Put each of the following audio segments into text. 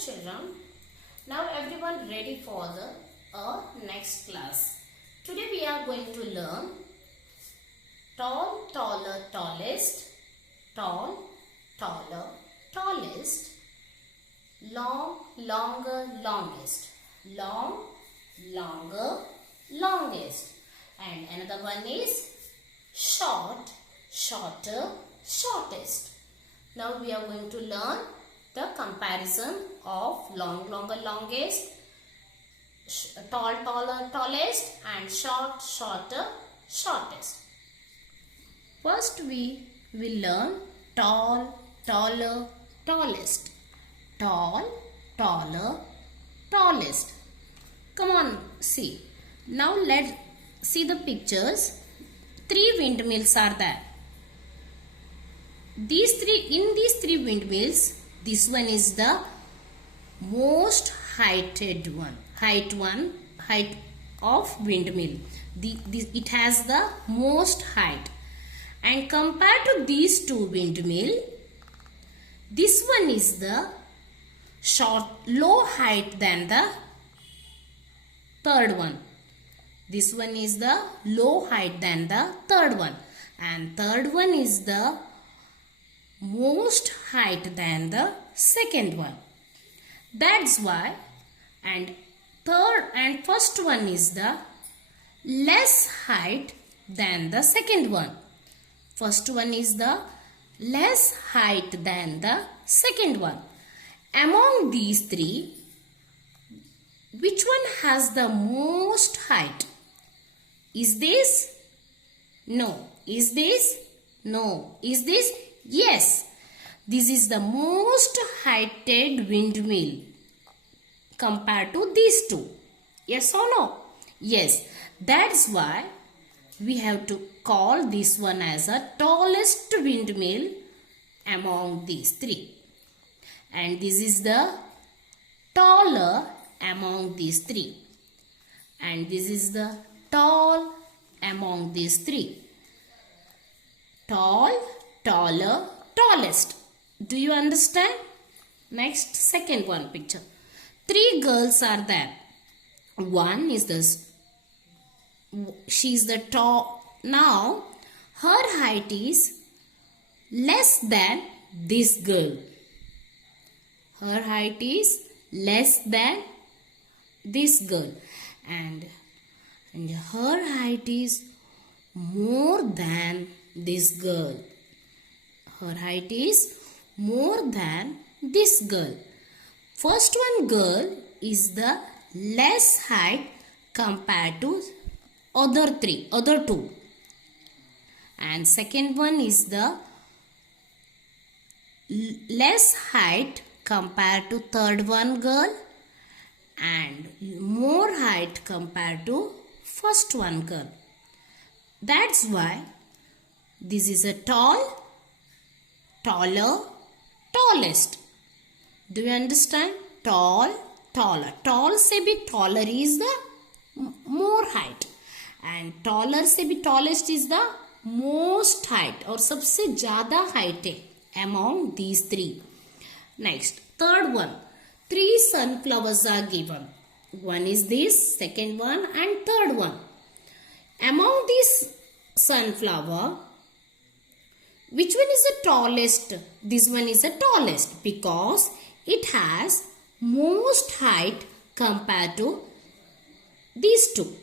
children. Now everyone ready for the next class. Today we are going to learn tall, taller, tallest, tall, taller, tallest, long, longer, longest, long, longer, longest, and another one is short, shorter, shortest. Now we are going to learn the comparison of long, longer, longest, tall, taller, tallest, and short, shorter, shortest. First we will learn tall, taller, tallest. Tall, taller, tallest. Come on, see. Now let's see the pictures. 3 windmills are there. In these three windmills, this one is the most height of windmill. It has the most height. And compared to these two windmill, this one is the low height than the third one. This one is the low height than the third one. And third one is the most height than the second one. That's why, and first one is the less height than the second one. First one is the less height than the second one. Among these three, which one has the most height? Is this? No. Is this? No. Is this? Yes. This is the most heighted windmill compared to these two. Yes or no? Yes. That's why we have to call this one as a tallest windmill among these three. And this is the taller among these three. And this is the tall among these three. Tall, taller, tallest. Do you understand? Next, second one picture. 3 girls are there. One is this. She's the tall. Now, her height is less than this girl. Her height is less than this girl. And her height is more than this girl. Her height is more than this girl. First one girl is the less height compared to other two. And second one is the less height compared to third one girl and more height compared to first one girl. That's why this is a tall, taller, tallest. Do you understand? Tall, taller. Tall से भी taller is the more height. And taller से भी tallest is the most height और सबसे ज़्यादा height है among these three. Next, third one. 3 sunflowers are given. One is this, second one and third one. Among these sunflower, which one is the tallest? This one is the tallest because it has most height compared to these two.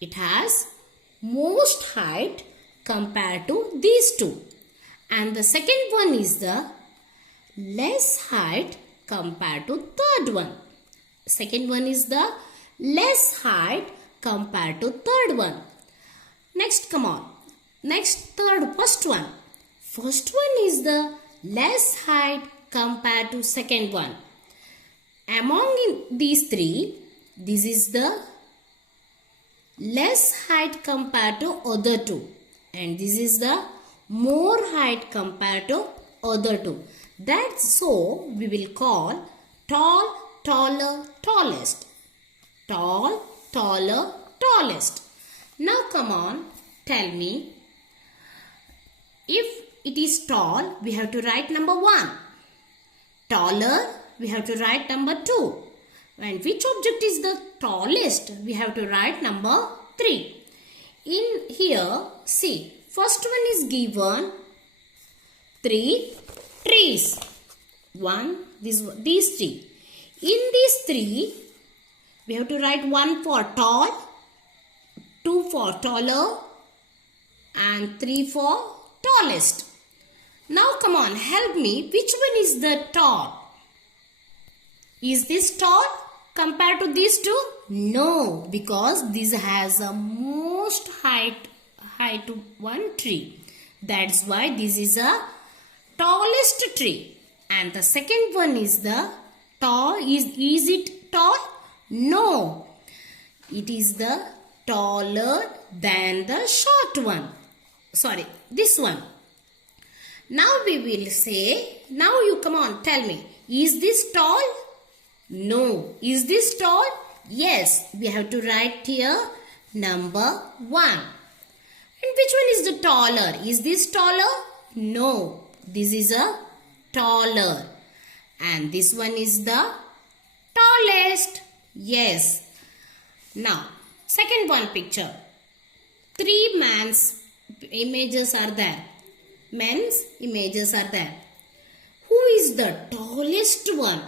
It has most height compared to these two. And the second one is the less height compared to third one. Second one is the less height compared to third one. Next, come on. Next, first one. First one is the less height compared to second one. Among these three, this is the less height compared to other two. And this is the more height compared to other two. That's so we will call tall, taller, tallest. Tall, taller, tallest. Now come on, tell me. If it is tall, we have to write number 1. Taller, we have to write number 2. And which object is the tallest? We have to write number 3. In here, see, first one is given 3 trees. These 3. In these 3, we have to write 1 for tall, 2 for taller, and 3 for tallest. Now come on, help me. Which one is the tall? Is this tall compared to these two? No, because this has a most height one tree. That's why this is a tallest tree. And the second one is the tall. Is it tall? No. It is the taller than the short one. Sorry, this one. Now we will say, now you come on, tell me, is this tall? No. Is this tall? Yes. We have to write here number 1. And which one is the taller? Is this taller? No. This is a taller. And this one is the tallest. Yes. Now, second one picture. 3 men's images are there. Men's images are there. Who is the tallest one?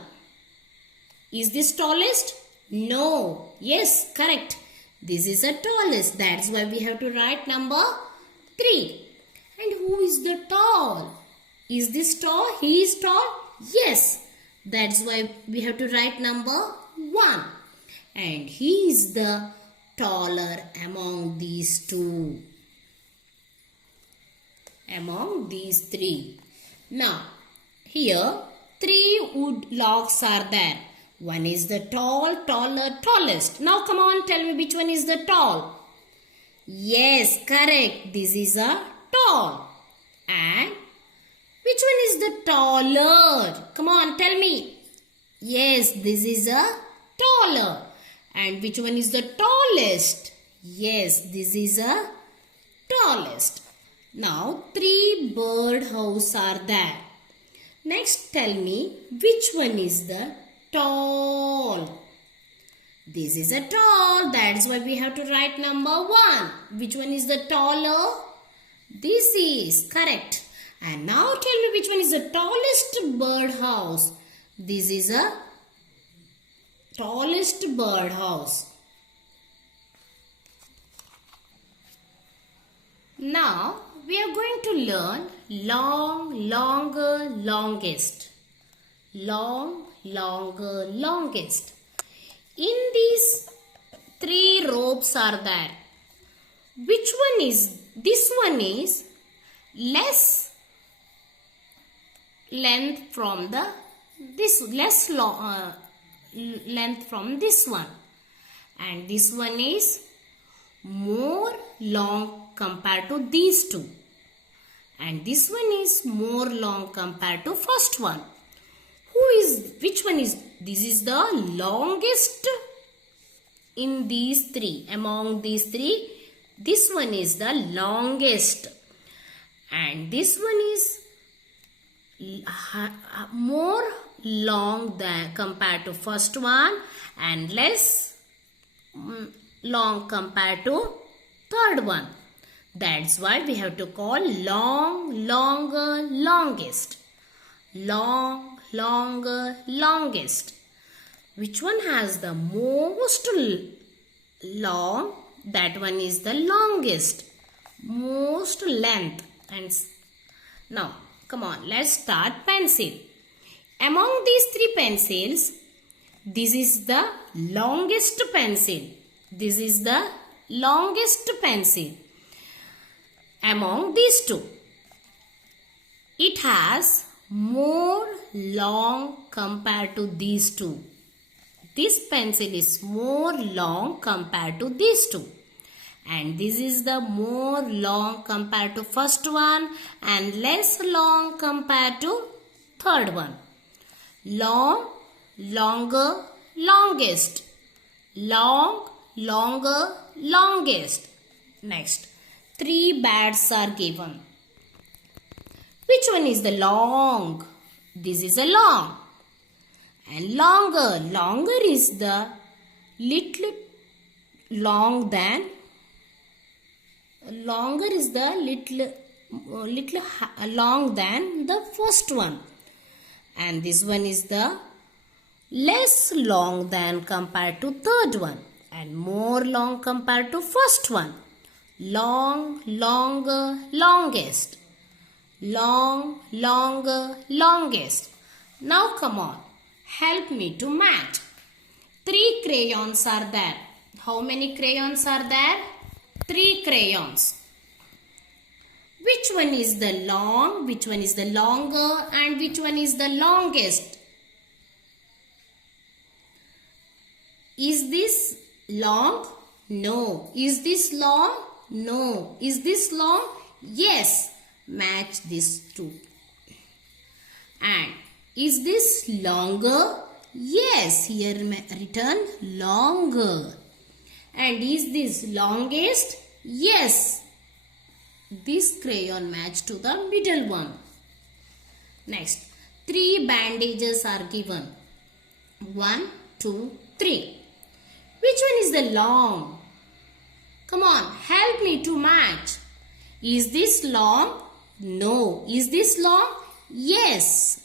Is this tallest? No. Yes, correct. This is the tallest. That's why we have to write number 3. And who is the tall? Is this tall? He is tall? Yes. That's why we have to write number 1. And he is the taller among these two. Among these 3. Now, here 3 wood logs are there. One is the tall, taller, tallest. Now come on, tell me which one is the tall. Yes, correct. This is a tall. And which one is the taller? Come on, tell me. Yes, this is a taller. And which one is the tallest? Yes, this is a tallest. Now, 3 bird houses are there. Next, tell me which one is the tall. This is a tall. That's why we have to write number 1. Which one is the taller? This is correct. And now tell me which one is the tallest bird house. This is a tallest bird house. Now we are going to learn long, longer, longest. Long, longer, longest. In these 3 ropes are there. Which one is? This one is less length from the length from this one, and this one is more long compared to these two, and this one is more long compared to first one. Which one is? This is the longest in these 3. Among these 3, this one is the longest, and this one is more long than compared to first one and less long compared to third one. That's why we have to call long, longer, longest. Long, longer, longest. Which one has the most long? That one is the longest. Most length. And now, come on, let's start pencil. Among these 3 pencils, this is the longest pencil. This is the longest pencil. Among these 2, it has more long compared to these 2. This pencil is more long compared to these 2. And this is the more long compared to first one and less long compared to third one. Long, longer, longest. Long, longer, longest. Next, 3 bats are given. Which one is the long? This is a long. And longer. Longer is the little long than. Longer is the little long than the first one. And this one is the less long than compared to third one. And more long compared to first one. Long, longer, longest. Long, longer, longest. Now come on, help me to match. 3 crayons are there. How many crayons are there? 3 crayons. Which one is the long, which one is the longer, and which one is the longest? Is this long? No. Is this long? No. Is this long? Yes. Match these two. And is this longer? Yes. Here written longer. And is this longest? Yes. This crayon match to the middle one. Next. 3 bandages are given. 1, 2, 3. Which one is the long? Come on, help me to match. Is this long? No. Is this long? Yes.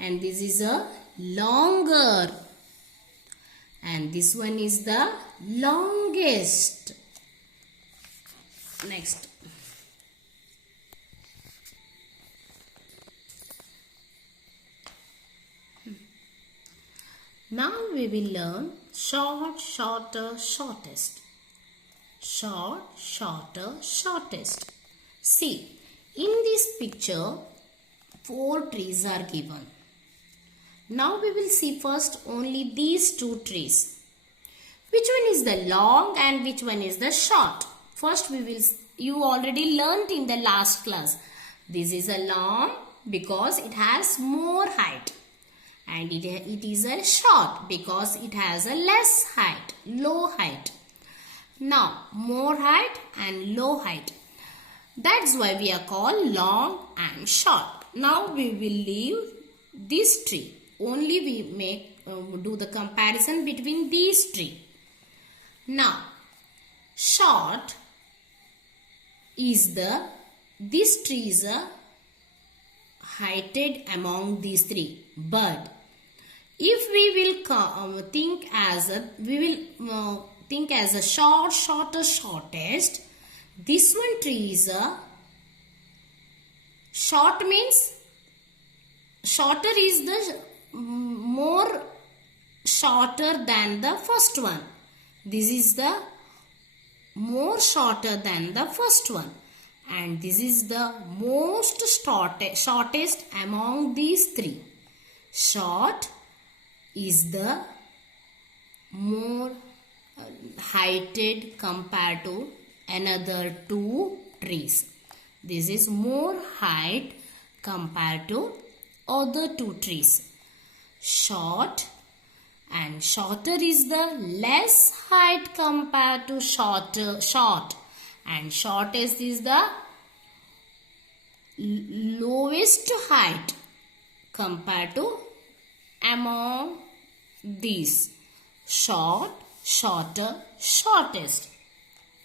And this is a longer. And this one is the longest. Next. Now we will learn short, shorter, shortest. Short, shorter, shortest. See, in this picture, 4 trees are given. Now we will see first only these 2 trees. Which one is the long and which one is the short? First you already learnt in the last class. This is a long because it has more height. And it is a short because it has a less height, low height. Now, more height and low height. That's why we are called long and short. Now we will leave this tree. Only we do the comparison between these three. Now, short is this tree is heighted among these 3. But if we will think as a short, shorter, shortest, this one tree is short means shorter is the more shorter than the first one. This is the more shorter than the first one. And this is the most shortest among these 3. Short is the more heighted compared to another 2 trees. This is more height compared to other 2 trees. Short and shorter is the less height compared to short. And shortest is the lowest height compared to among these. Short, shorter, shortest.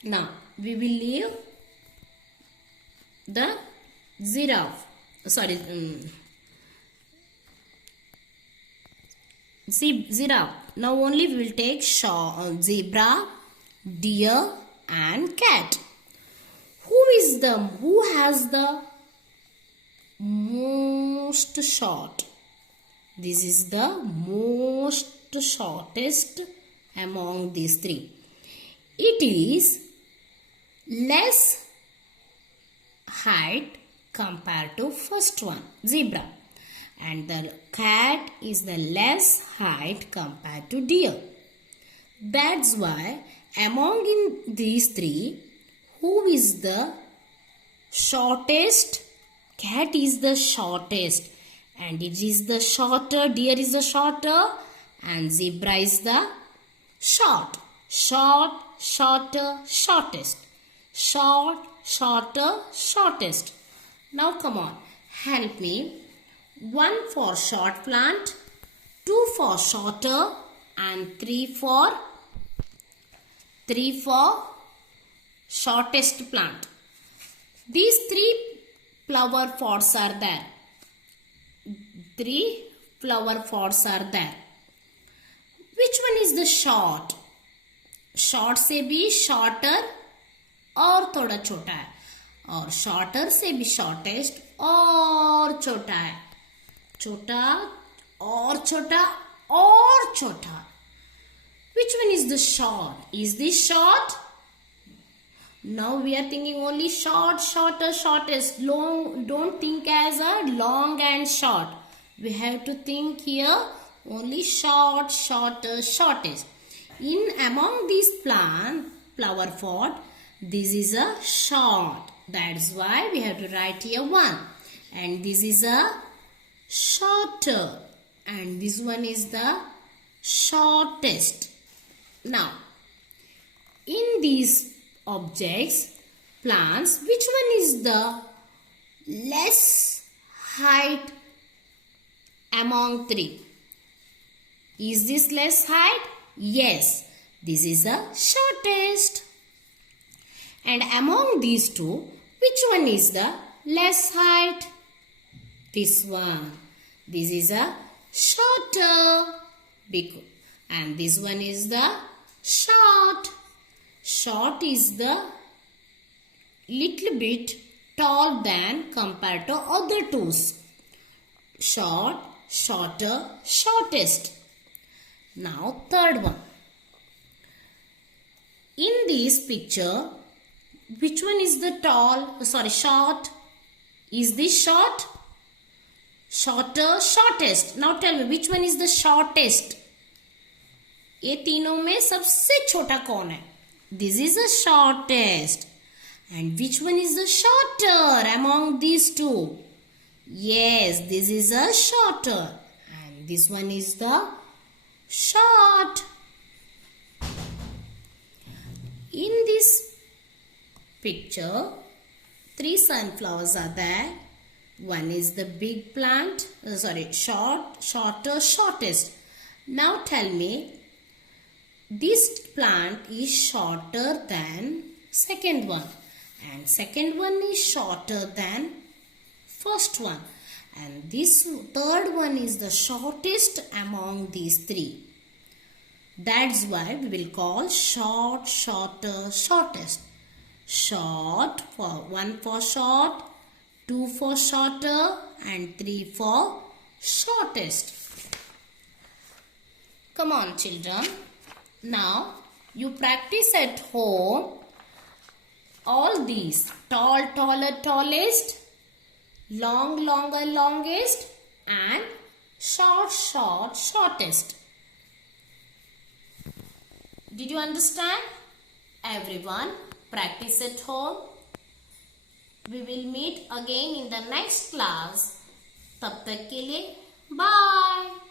Now we will leave the giraffe. Giraffe. Now only we will take zebra, deer and cat. Who has the most short? This is the most shortest among these 3. It is less height compared to first one, zebra. And the cat is the less height compared to deer. That's why among these 3, who is the shortest? Cat is the shortest. And it is the shorter, deer is the shorter, and zebra is the short. Short, shorter, shortest. Short, shorter, shortest. Now come on, help me. 1 for short plant, 2 for shorter and 3 for shortest plant. These 3 flower pods are there. 3 flower pods are there. Which one is the short? Short से भी shorter और थोड़ा छोटा है, और shorter से भी shortest और छोटा है, छोटा और छोटा और छोटा. Which one is the short? Is this short? Now we are thinking only short, shorter, shortest. Long, don't think as a long and short. We have to think here only short, shorter, shortest. In among these plant flower pot, this is a short. That's why we have to write here 1. And this is a shorter. And this one is the shortest. Now, in these objects, plants, which one is the less height among 3? Is this less height? Yes, this is the shortest. And among these 2, which one is the less height? This one. This is a shorter. And this one is the short. Short is the little bit tall than compared to other 2s. Short, shorter, shortest. Now third one. In this picture, which one is the short? Is this short? Shorter, shortest. Now tell me, which one is the shortest? ये तीनों में सबसे छोटा कौन है? This is the shortest. And which one is the shorter among these 2? Yes, this is a shorter. And this one is the short. In this picture, 3 sunflowers are there. One is the big plant, short, shorter, shortest. Now tell me, this plant is shorter than second one, and second one is shorter than first one, and this third one is the shortest among these 3. That's why we will call short, shorter, shortest. Short, 1 for short, 2 for shorter, and 3 for shortest. Come on, children. Now you practice at home all these: tall, taller, tallest, long, longer, longest, and short, short, shortest. Did you understand? Everyone, practice at home. We will meet again in the next class. तब तक के लिए bye.